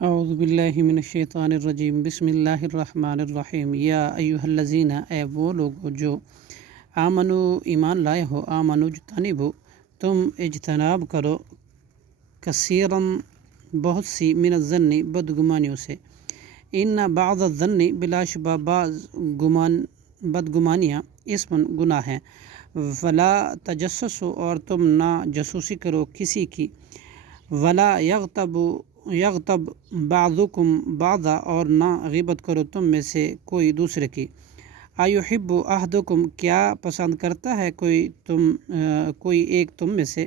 اعوذ باللہ من الشیطان الرجیم بسم اللہ الرحمن الرحیم یا ایہا الذین، اے وہ لوگ جو آمنو ایمان لائے ہو، آمنو اجتنبو تم اجتناب کرو، کثیراً بہت سی، من الظن بدگمانیوں سے، ان بعض الظن بلا شبہ بعض بدگمانیاں، اسم گناہ ہیں، ولا تجسسوا اور تم نہ جاسوسی کرو کسی کی، ولا یغتب بعضکم بعضا اور نہ غیبت کرو تم میں سے کوئی دوسرے کی، ایحب احدکم کیا پسند کرتا ہے کوئی ایک تم میں سے،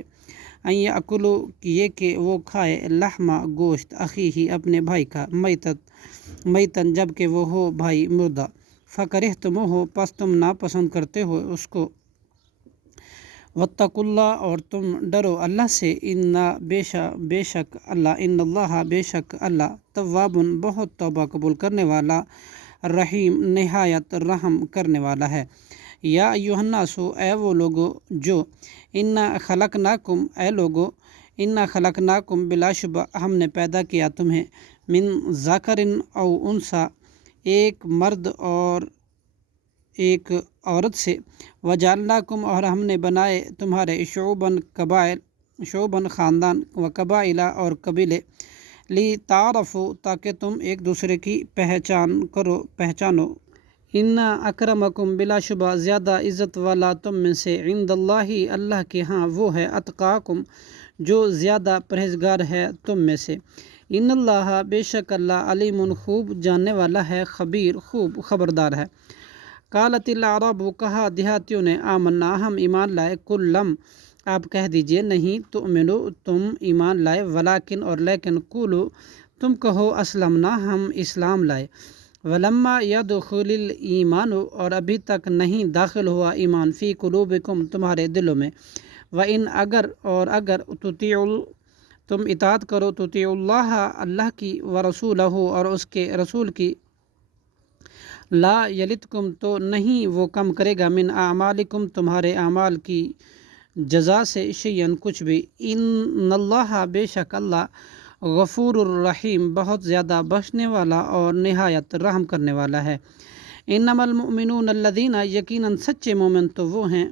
ان یأکل یہ کہ وہ کھائے، لحم گوشت، اخیہ اپنے بھائی کا، میتن جب کہ وہ ہو بھائی مردہ، فکرہتموہ پس تم ناپسند کرتے ہو اس کو، واتقوا اللہ اور تم ڈرو اللہ سے، ان اللہ بے شک اللہ تواب بہت توبہ قبول کرنے والا، رحیم نہایت رحم کرنے والا ہے۔ یا ایھا الناس، اے وہ لوگو جو، انا خلقناکم بلا شبہ ہم نے پیدا کیا تمہیں، من ذکر او انثی ایک مرد اور ایک عورت سے، وجعلناکم اور ہم نے بنائے تمہارے، شعوباً خاندان، وقبائل اور قبیلے، لتعارفوا تاکہ تم ایک دوسرے کی پہچانو، ان اکرمکم بلا شبہ زیادہ عزت والا تم میں سے، عند اللہ اللہ کے ہاں وہ ہے، اتقاکم جو زیادہ پرہیزگار ہے تم میں سے، ان اللہ بے شک اللہ علیم خوب جاننے والا ہے، خبیر خوب خبردار ہے۔ قالت الاعراب کہا دیہاتیوں نے، آمنا ہم ایمان لائے، قل لم آپ کہہ دیجئے نہیں، تؤمنو تم ایمان لائے، ولیکن اور لیکن، قولو تم کہو، اسلمنا ہم اسلام لائے، ولما يدخل الایمان اور ابھی تک نہیں داخل ہوا ایمان، فی قلوبکم تمہارے دلوں میں، وان اگر تطیعوا تم اطاعت کرو، تطیعوا اللہ اللہ کی، ورسولہ اور اس کے رسول کی، لا یلتکم تو نہیں وہ کم کرے گا، من اعمالکم تمہارے اعمال کی جزا سے، شیئن کچھ بھی، ان اللہ بے شک اللہ، غفور الرحیم بہت زیادہ بخشنے والا اور نہایت رحم کرنے والا ہے۔ انما المؤمنون الذین یقیناً سچے مومن تو وہ ہیں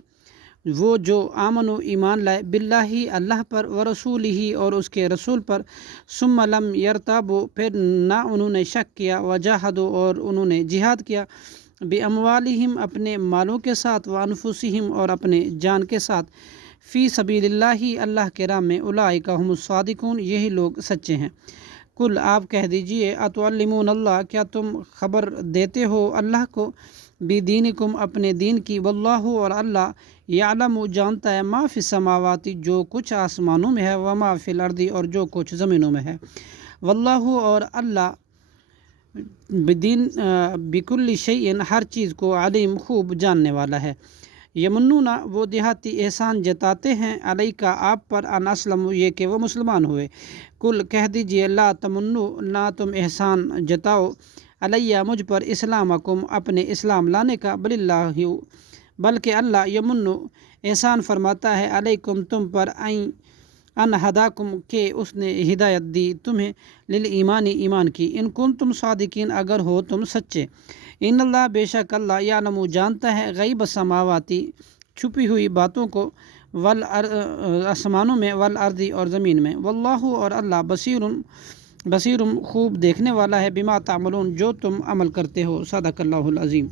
وہ جو آمنو ایمان لائے، باللہ اللہ پر، ورسولہ اور اس کے رسول پر، ثم لم یرتابوا پھر نہ انہوں نے شک کیا، وجاہدوا اور انہوں نے جہاد کیا، باموالہم اپنے مالوں کے ساتھ، وانفسہم اور اپنے جان کے ساتھ، فی سبیل اللہ اللہ کے راہ میں، اولئک ھم الصادقون یہی لوگ سچے ہیں۔ قل آپ کہہ دیجئے، اتعلمون اللہ کیا تم خبر دیتے ہو اللہ کو، بدینکم اپنے دین کی، واللہ اور اللہ، یعلم جانتا ہے، ما فی السماوات جو کچھ آسمانوں میں ہے، وما فی الارض اور جو کچھ زمینوں میں ہے، واللہ اور اللہ، بکل شیء ہر چیز کو، علیم خوب جاننے والا ہے۔ یمنون وہ دیہاتی احسان جتاتے ہیں، علیکا آپ پر، ان اسلموا یہ کہ وہ مسلمان ہوئے، قل کہہ دیجئے، لا تمنو نہ تم احسان جتاؤ، علیہ مجھ پر، اسلامکم اپنے اسلام لانے کا، بل اللہ بلکہ اللہ، یمنو احسان فرماتا ہے، علیکم تم پر، ان ہداکم کہ اس نے ہدایت دی تمہیں، للایمان ایمان کی، ان کنتم صادقین اگر ہو تم سچے، ان اللہ بے شک اللہ، یعلم جانتا ہے، غیب السماوات چھپی ہوئی باتوں کو، آسمانوں میں، والارض اور زمین میں، واللہ اور اللہ، بصیر خوب دیکھنے والا ہے، بما تعملون جو تم عمل کرتے ہو، صدق اللہ العظیم۔